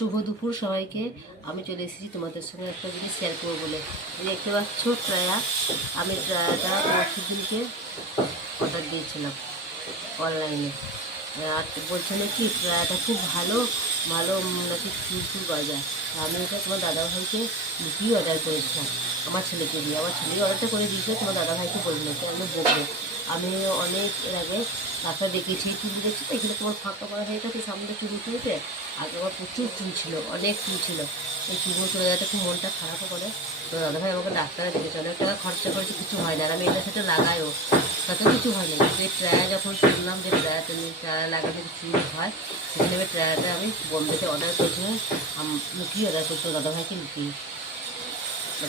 শুভ দুপুর সবাইকে। আমি চলে এসেছি তোমাদের সঙ্গে একটা জিনিস শেয়ার করবো বলে। এই দেখতে পাচ্ছ ট্রায়া, আমি ট্রায়াটা পরশু দিনকে অর্ডার দিয়েছিলাম অনলাইনে। আর বলছে নাকি ট্রায়াটা খুব ভালো ভালো নাকি চুল বাজার। আমি এটা তোমার দাদাভাইকে লুকিয়ে অর্ডার করেছিলাম, আমার ছেলেকে দিয়ে। আমার ছেলেই অর্ডারটা করে দিয়েছে, তোমার দাদাভাইকে বলবে নাকি আমি বলবো। আমি অনেক এর আগে ডাক্তার দেখিয়েছি, চুল দেখছি তো এখানে তোমার ফাঁকা করা হয়ে গেছে, সামনে চুল উঠেছে। আগে আমার প্রচুর চুল ছিল, অনেক চুল ছিল। এই চুলগুলো চলে যাতে খুব মনটা খারাপও করে। তো দাদাভাই আমাকে ডাক্তারে দেখেছে, অনেক টাকা খরচা করেছে, কিছু হয় না। আর আমি এটার সাথে লাগাইও, তাতেও কিছু হয়নি। যে ট্রায়া যখন শুনলাম যে ট্রায়া লাগালে চুল হয়, সেখানে আমি ট্রায়াটা আমি বোম্বেতে অর্ডার করেছিলাম। লুকিয়ে অর্ডার করছিলাম দাদাভাইকে লুকিয়ে।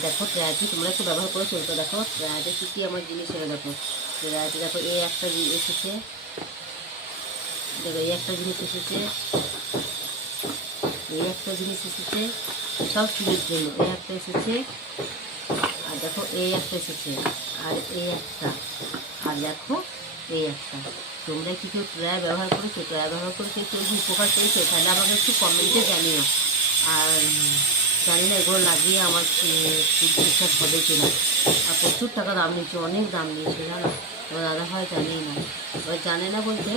দেখো ট্রায়াটি তোমরা একটু ব্যবহার করে চলতে। দেখো ট্রায়াতে কী কী আমার জিনিস এলো। দেখো ট্রায়াতে দেখো এই একটা এসেছে, দেখো এই একটা জিনিস এসেছে, এই একটা জিনিস এসেছে সব চুলের জন্য। এই একটা এসেছে, আর দেখো এই একটা এসেছে, আর এই একটা, আর দেখো এই একটা। তোমরা কি কেউ ট্রায়া ব্যবহার করেছো? ট্রায়া ব্যবহার করে কেউ কেউ উপকার পেয়েছো? তাহলে আমাকে একটু কমেন্টে জানিও। আর জানি না এগুলো লাগিয়ে আমার ঠিকঠাক হবে কিনা। আর প্রচুর টাকা দাম নিয়েছে, অনেক দাম নিয়েছে জানো। এবার দাদা ভাই জানিয়ে না, এবার জানে না বলতে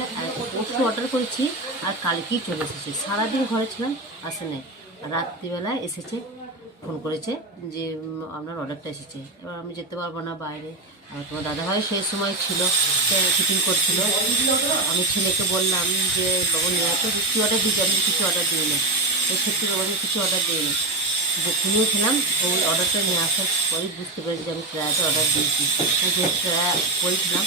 পরশু অর্ডার করেছি আর কালকেই চলে এসেছে। সারাদিন ঘরে ছিলাম, আসে নাই। আর রাত্রিবেলায় এসেছে, ফোন করেছে যে আপনার অর্ডারটা এসেছে। এবার আমি যেতে পারবো না বাইরে। আর তোমার দাদাভাই সেই সময় ছিল, ফিটিং করছিল। আমি ছেলেকে বললাম যে বাবু নিয়ে তো কিছু অর্ডার দিয়েছি, আমি কিছু অর্ডার দিইনি। তো সত্যি বাবু আমি কিছু অর্ডার দিইনি। যে কিনেছিলাম ওই অর্ডারটা নিয়ে আসার পরেই বুঝতে পেরেছি যে আমি ট্রায়াটা অর্ডার দিয়েছি। যে ট্রায়া বলছিলাম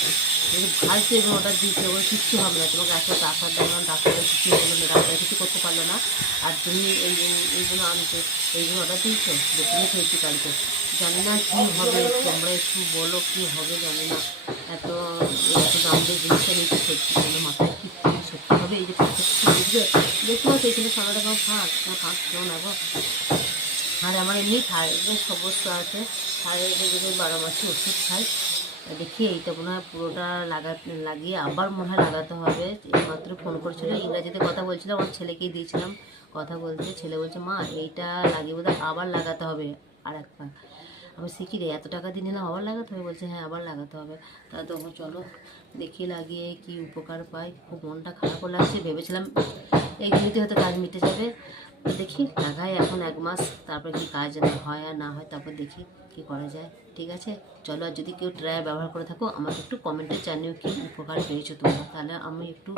যদি ফালতু এগুলো অর্ডার দিয়েছি, ওগুলো কিচ্ছু হবে না। তোমাকে এত টাকা দিলাম, ডাক্তারের কিছু হলো না, ডাক্তার কিছু করতে পারলো না। আর তুমি এইগুলো আনছো, এইগুলো অর্ডার দিয়েছো, দোকানে খেয়েছি কালকে। জানি না কী হবে, তোমরা একটু বলো কী হবে। জানি না এত এত দাম দিয়ে জিনিসটা নিয়েছি, সত্যি কোনো মাথায় কি সত্যি হবে। এই যে বুঝবে দেখতে পাচ্ছি এখানে সামনে কোনো ফাঁক না, ফাঁক কেউ না গো। আর আমার এমনি থাইরয়েডের সমস্যা আছে, থাইরয়েডের জন্য 12 মাসে ওষুধ খাই। দেখি এইটা মনে হয় পুরোটা লাগিয়ে আবার মনে হয় লাগাতে হবে। এইমাত্র ফোন করেছিল, ইংরাজিতে কথা বলছিলাম, আমার ছেলেকেই দিয়েছিলাম কথা বলতে। ছেলে বলছে মা এইটা লাগিয়ে বোধহয় আবার লাগাতে হবে আর একবার। আমি শিখি রে, এত টাকা দিয়ে নিলাম আবার লাগাতে হবে? বলছে হ্যাঁ আবার লাগাতে হবে। তা তবু চলো দেখি লাগিয়ে কি উপকার পাই। খুব মনটা খারাপও লাগছে, ভেবেছিলাম এইগুলিতে হয়তো কাজ মিটে যাবে। তো দেখি লাগাই এখন 1 মাস, তারপর কি কাজ হয় আর না হয় তারপর দেখি কি করা যায়। ঠিক আছে চলো। আর যদি কেউ ট্রায়া ব্যবহার করে থাকো আমাকে একটু কমেন্টে জানিও কি উপকার পেয়েছো তোমরা, তাহলে আমি একটু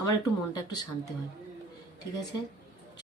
আমার একটু মনটা একটু শান্তি হয়। ঠিক আছে।